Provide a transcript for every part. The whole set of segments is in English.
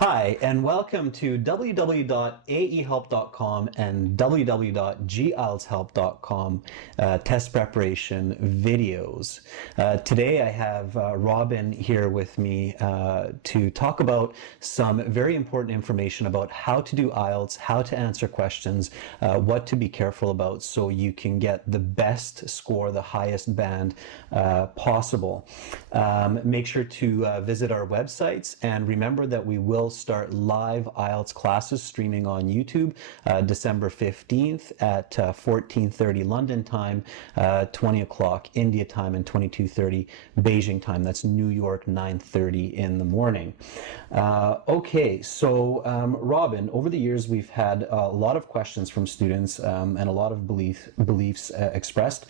Hi, and welcome to www.aehelp.com and www.gieltshelp.com test preparation videos. Today I have Robin here with me to talk about some very important information about how to do IELTS, how to answer questions, what to be careful about so you can get the best score, the highest band possible. Make sure to visit our websites, and remember that we will start live IELTS classes streaming on YouTube December 15th at 14:30 London time, 20 o'clock India time, and 22:30 Beijing time. That's New York 9:30 in the morning. Okay, so Robin, over the years we've had a lot of questions from students and a lot of beliefs expressed.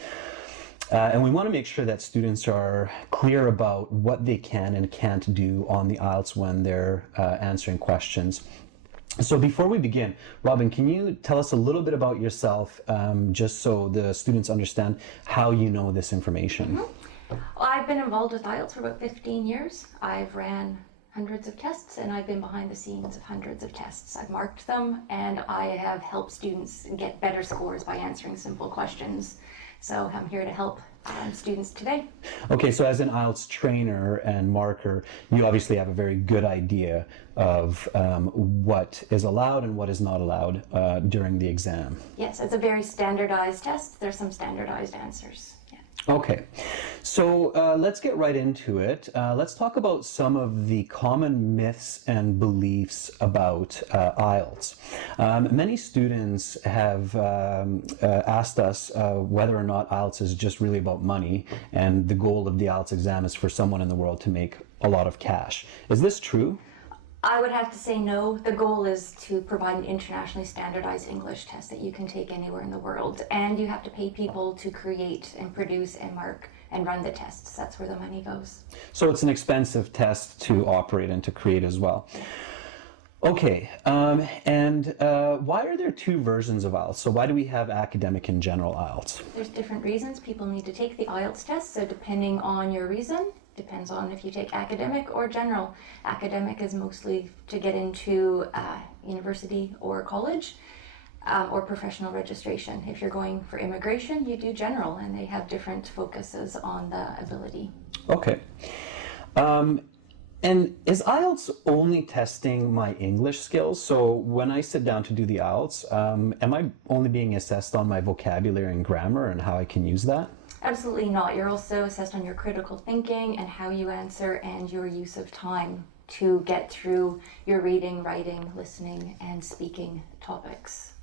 And we want to make sure that students are clear about what they can and can't do on the IELTS when they're answering questions. So before we begin, Robin, can you tell us a little bit about yourself, just so the students understand how you know this information? Well, I've been involved with IELTS for about 15 years. I've ran hundreds of tests, and I've been behind the scenes of hundreds of tests. I've marked them, and I have helped students get better scores by answering simple questions. So I'm here to help students today. Okay, so as an IELTS trainer and marker, you obviously have a very good idea of what is allowed and what is not allowed during the exam. Yes, it's a very standardized test. There's some standardized answers. Yeah. Okay, so let's get right into it. Let's talk about some of the common myths and beliefs about IELTS. Many students have asked us whether or not IELTS is just really about money, and the goal of the IELTS exam is for someone in the world to make a lot of cash. Is this true? I would have to say no. The goal is to provide an internationally standardized English test that you can take anywhere in the world, and you have to pay people to create and produce and mark and run the tests. That's where the money goes. So it's an expensive test to operate and to create as well. Okay, and why are there two versions of IELTS? So why do we have academic and general IELTS? There's different reasons people need to take the IELTS test, so depending on your reason, depends on if you take academic or general. Academic is mostly to get into university or college or professional registration. If you're going for immigration, you do general, and they have different focuses on the ability. Okay. And is IELTS only testing my English skills? So when I sit down to do the IELTS, am I only being assessed on my vocabulary and grammar and how I can use that? Absolutely not. You're also assessed on your critical thinking and how you answer and your use of time to get through your reading, writing, listening, and speaking topics.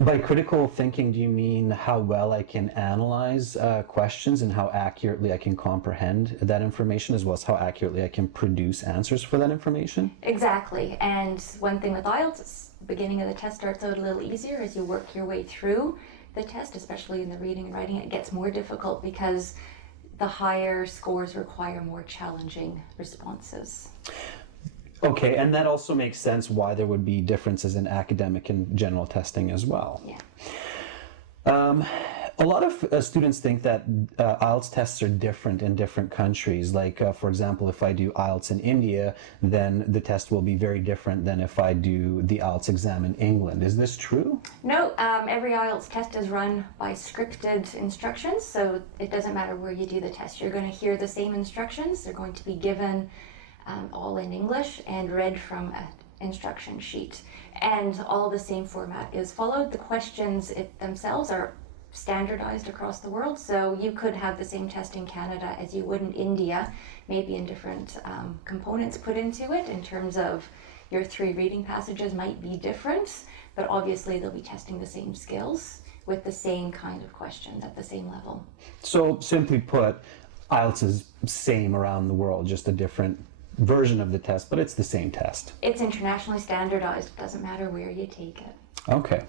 By critical thinking, do you mean how well I can analyze questions and how accurately I can comprehend that information, as well as how accurately I can produce answers for that information? Exactly. And one thing with IELTS, the beginning of the test starts out a little easier as you work your way through the test, especially in the reading and writing. It gets more difficult because the higher scores require more challenging responses. Okay, and that also makes sense why there would be differences in academic and general testing as well. Yeah. A lot of students think that IELTS tests are different in different countries. Like, for example, if I do IELTS in India, then the test will be very different than if I do the IELTS exam in England. Is this true? No, every IELTS test is run by scripted instructions, so it doesn't matter where you do the test. You're going to hear the same instructions. They're going to be given all in English and read from an instruction sheet. And all the same format is followed. The questions themselves are standardized across the world, so you could have the same test in Canada as you would in India, maybe in different components put into it in terms of your 3 reading passages might be different, but obviously they'll be testing the same skills with the same kind of questions at the same level. So simply put, IELTS is same around the world, just a different version of the test, but it's the same test. It's internationally standardized. It doesn't matter where you take it. Okay.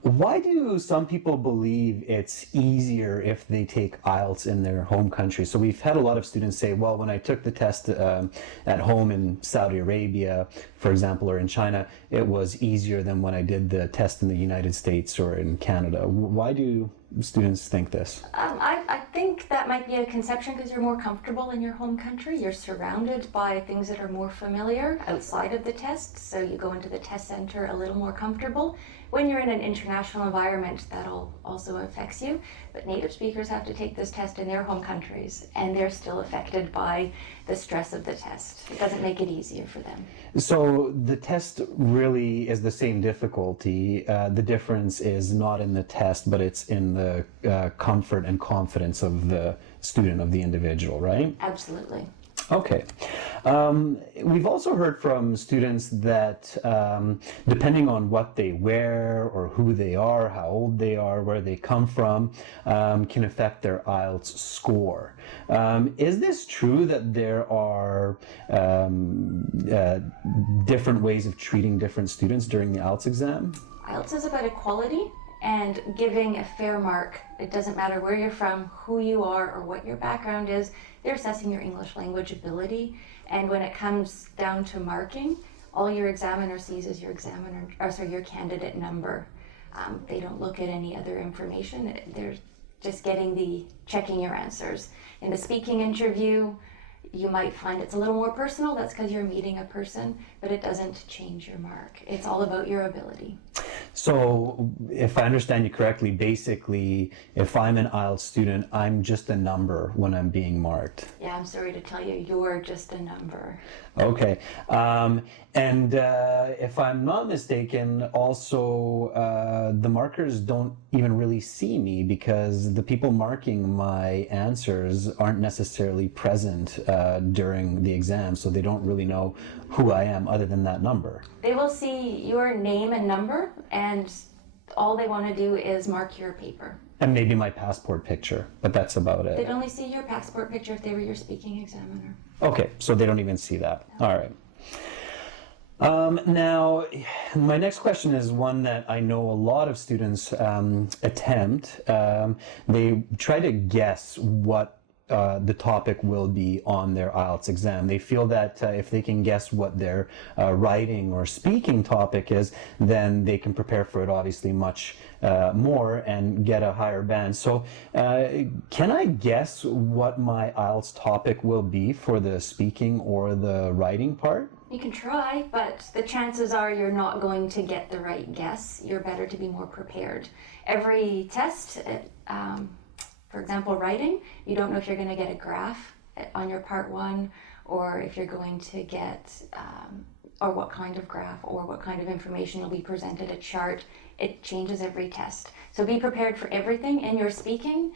Why do some people believe it's easier if they take IELTS in their home country? So we've had a lot of students say, well, when I took the test at home in Saudi Arabia, for example, or in China, it was easier than when I did the test in the United States or in Canada. Why do students think this? I think that might be a conception because you're more comfortable in your home country. You're surrounded by things that are more familiar outside of the test, so you go into the test center a little more comfortable. When you're in an international environment, that also affects you, but native speakers have to take this test in their home countries, and they're still affected by the stress of the test. It doesn't make it easier for them. So the test really is the same difficulty. The difference is not in the test, but it's in the comfort and confidence of the student, of the individual, right? Absolutely. Okay. We've also heard from students that depending on what they wear or who they are, how old they are, where they come from, can affect their IELTS score. Is this true that there are different ways of treating different students during the IELTS exam? IELTS is about equality and giving a fair mark. It doesn't matter where you're from, who you are, or what your background is. They're assessing your English language ability. And when it comes down to marking, all your examiner sees is your your candidate number. They don't look at any other information. They're just checking your answers. In the speaking interview, you might find it's a little more personal. That's because you're meeting a person, but it doesn't change your mark. It's all about your ability. So if I understand you correctly, basically, if I'm an IELTS student, I'm just a number when I'm being marked. Yeah, I'm sorry to tell you, you're just a number. Okay. And if I'm not mistaken, also the markers don't even really see me because the people marking my answers aren't necessarily present during the exam, so they don't really know who I am other than that number. They will see your name and number, and all they want to do is mark your paper. And maybe my passport picture, but that's about it. They'd only see your passport picture if they were your speaking examiner. Okay, so they don't even see that. All right. Now, my next question is one that I know a lot of students attempt. They try to guess what the topic will be on their IELTS exam. They feel that if they can guess what their writing or speaking topic is, then they can prepare for it obviously much more and get a higher band. So can I guess what my IELTS topic will be for the speaking or the writing part? You can try, but the chances are you're not going to get the right guess. You're better to be more prepared. Every test, for example, writing, you don't know if you're going to get a graph on your part one, or if you're going to get, or what kind of graph, or what kind of information will be presented, a chart. It changes every test. So be prepared for everything. In your speaking,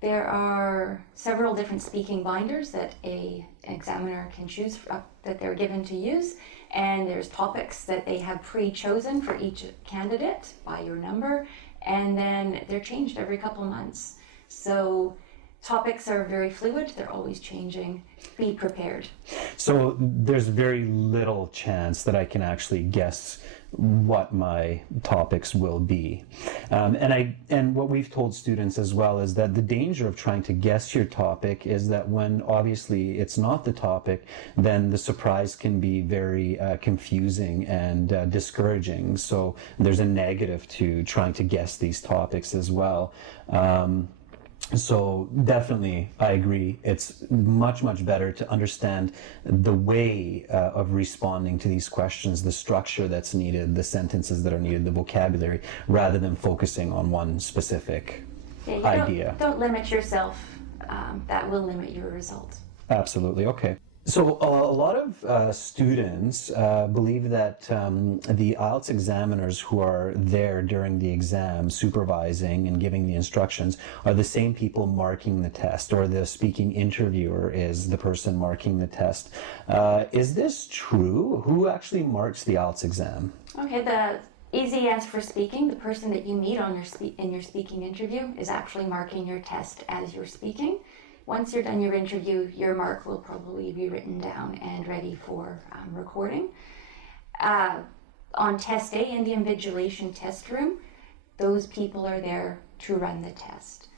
there are several different speaking binders that an examiner can choose that they're given to use, and there's topics that they have pre-chosen for each candidate by your number, and then they're changed every couple months. So topics are very fluid, they're always changing. Be prepared. So there's very little chance that I can actually guess what my topics will be. And what we've told students as well is that the danger of trying to guess your topic is that when obviously it's not the topic, then the surprise can be very confusing and discouraging. So there's a negative to trying to guess these topics as well. So definitely, I agree. It's much, much better to understand the way of responding to these questions, the structure that's needed, the sentences that are needed, the vocabulary, rather than focusing on one specific idea. Don't limit yourself. That will limit your results. Absolutely. Okay. So a lot of students believe that the IELTS examiners who are there during the exam supervising and giving the instructions are the same people marking the test, or the speaking interviewer is the person marking the test. Is this true? Who actually marks the IELTS exam? Okay, the easy answer for speaking, the person that you meet on in your speaking interview is actually marking your test as you're speaking. Once you're done your interview, your mark will probably be written down and ready for recording. On test day in the invigilation test room, those people are there to run the test.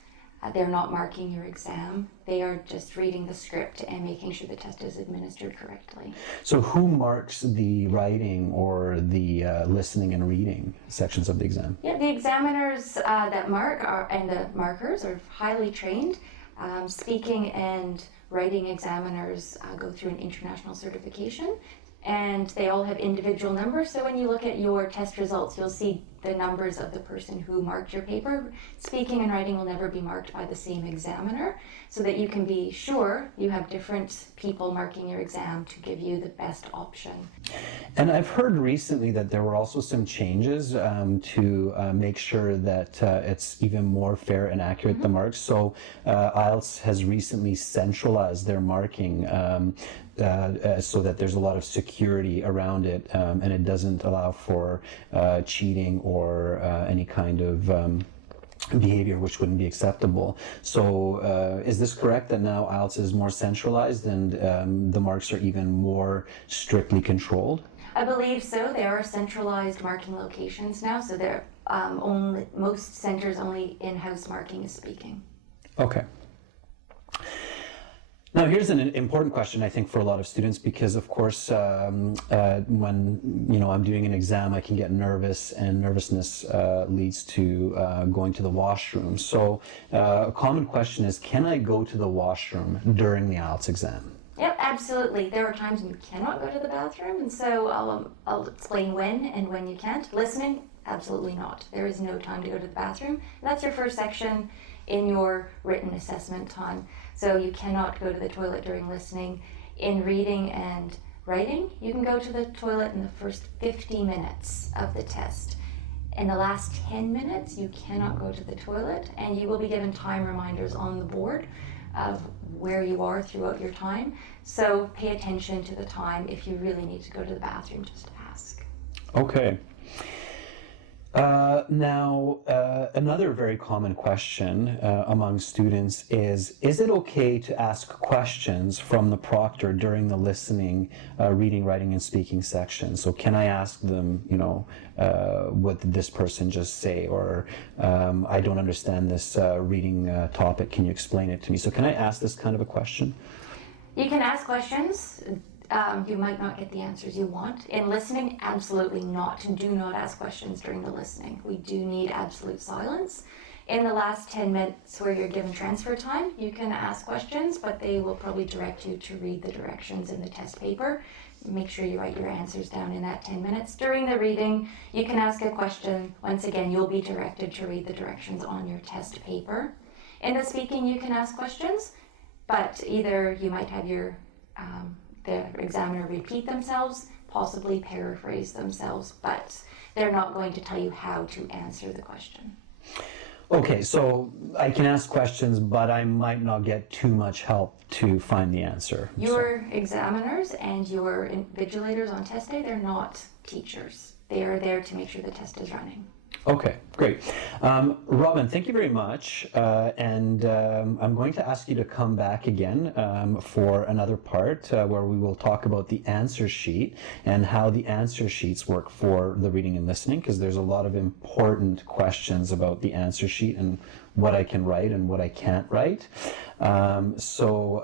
They're not marking your exam. They are just reading the script and making sure the test is administered correctly. So who marks the writing or the listening and reading sections of the exam? Yeah, the examiners that mark and the markers are highly trained. Speaking and writing examiners go through an international certification, and they all have individual numbers. So when you look at your test results, you'll see the numbers of the person who marked your paper. Speaking and writing will never be marked by the same examiner, so that you can be sure you have different people marking your exam to give you the best option. And I've heard recently that there were also some changes to make sure that it's even more fair and accurate, the marks. So IELTS has recently centralized their marking so that there's a lot of security around it, and it doesn't allow for cheating or any kind of behavior which wouldn't be acceptable. So is this correct that now IELTS is more centralized and the marks are even more strictly controlled? I believe so. There are centralized marking locations now, so there most centers only in-house marking is speaking. Okay. Now, here's an important question, I think, for a lot of students, because, of course, when I'm doing an exam, I can get nervous, and nervousness leads to going to the washroom. So, a common question is, can I go to the washroom during the IELTS exam? Yep, absolutely. There are times when you cannot go to the bathroom, and so I'll explain when and when you can't. Listening, absolutely not. There is no time to go to the bathroom. That's your first section in your written assessment time. So you cannot go to the toilet during listening. In reading and writing, you can go to the toilet in the first 50 minutes of the test. In the last 10 minutes, you cannot go to the toilet, and you will be given time reminders on the board of where you are throughout your time. So pay attention to the time. If you really need to go to the bathroom, just ask. Okay. Now, another very common question among students is it okay to ask questions from the proctor during the listening, reading, writing, and speaking section? So can I ask them, what did this person just say? Or I don't understand this reading topic. Can you explain it to me? So can I ask this kind of a question? You can ask questions. You might not get the answers you want. In listening, absolutely not. Do not ask questions during the listening. We do need absolute silence. In the last 10 minutes where you're given transfer time, you can ask questions, but they will probably direct you to read the directions in the test paper. Make sure you write your answers down in that 10 minutes. During the reading, you can ask a question. Once again, you'll be directed to read the directions on your test paper. In the speaking, you can ask questions, but either you might have the examiner repeat themselves, possibly paraphrase themselves, but they're not going to tell you how to answer the question. Okay, so I can ask questions, but I might not get too much help to find the answer. Your examiners and your invigilators on test day, they're not teachers. They are there to make sure the test is running. Okay, great. Robin, thank you very much. And I'm going to ask you to come back again for another part where we will talk about the answer sheet and how the answer sheets work for the reading and listening, because there's a lot of important questions about the answer sheet and what I can write and what I can't write. So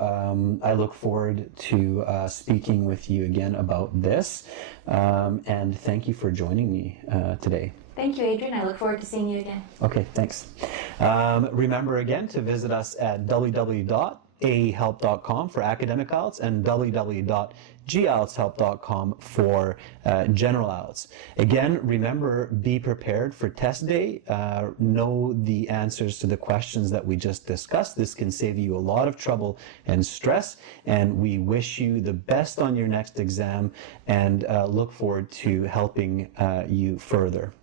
I look forward to speaking with you again about this. And thank you for joining me today. Thank you, Adrian. I look forward to seeing you again. Okay, thanks. Remember again to visit us at www.ahelp.com for academic IELTS and www.gieltshelp.com for general IELTS. Again, remember, be prepared for test day. Know the answers to the questions that we just discussed. This can save you a lot of trouble and stress, and we wish you the best on your next exam and look forward to helping you further.